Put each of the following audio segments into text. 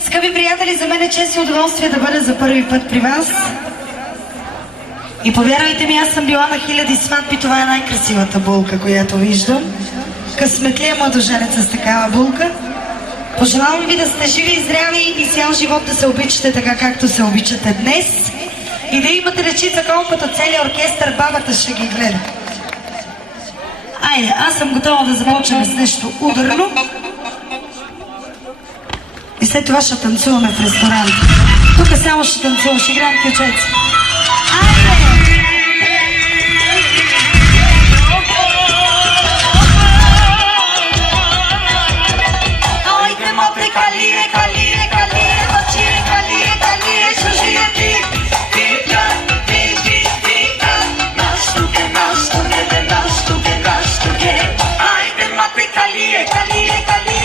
Скъпи приятели, за мен е чест и удоволствие да бъда за първи път при вас. И повярвайте ми, аз съм била на хиляди сватби, това е най-красивата булка, която виждам. Късметлия младоженец с такава булка. Пожелавам ви да сте живи и здрави и цял живот да се обичате така, както се обичате днес. И да имате речица колкото целият оркестър, бабата ще ги гледа. Айде, аз съм готова да започнем с нещо ударно. И след това ще танцуваме в ресторанта. Тук само ще танцувам, ще играем ключеци. Айде! Айде, моте, калие, калие, калие, мочие, калие, калие, чужие ти. Пика, пики, пика, наштуке, наштуке, наштуке, наштуке. Айде, моте, калие, калие, калие.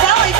Давай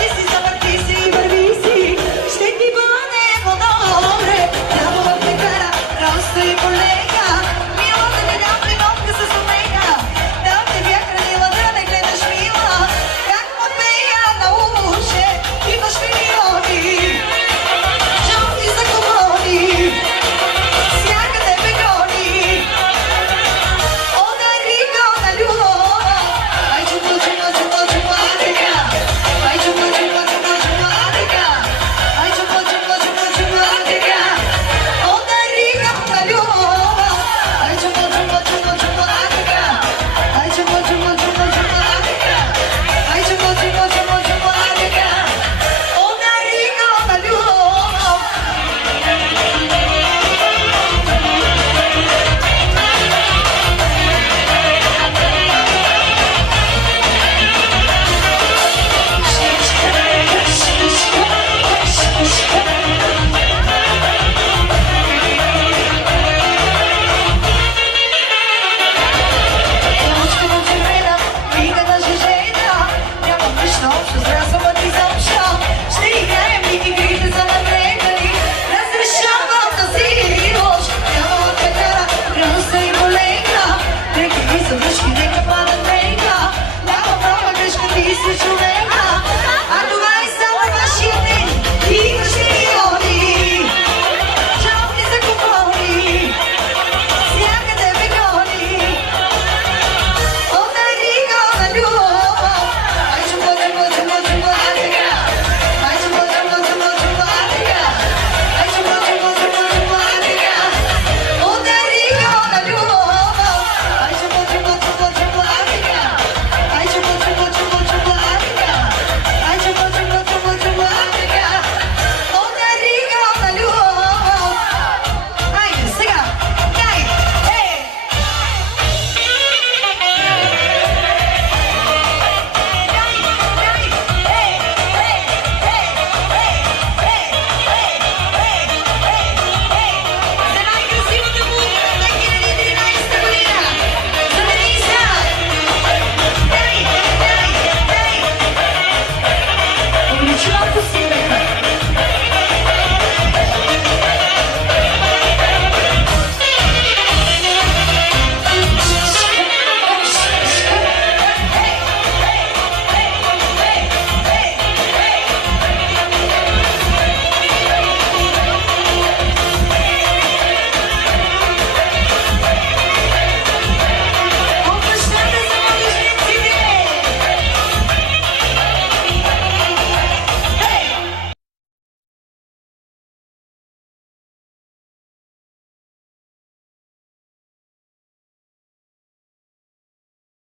с разумът и за